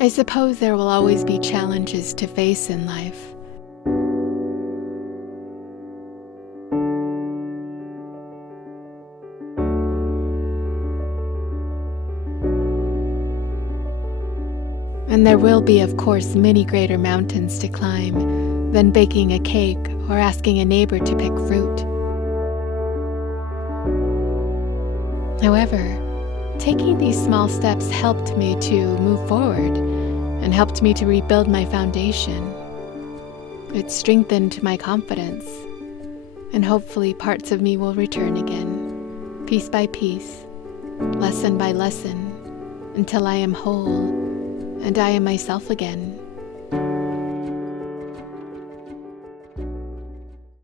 I suppose there will always be challenges to face in life. And there will be, of course, many greater mountains to climb than baking a cake or asking a neighbor to pick fruit. However, taking these small steps helped me to move forward and helped me to rebuild my foundation. It strengthened my confidence, and hopefully parts of me will return again, piece by piece, lesson by lesson, until I am whole and I am myself again.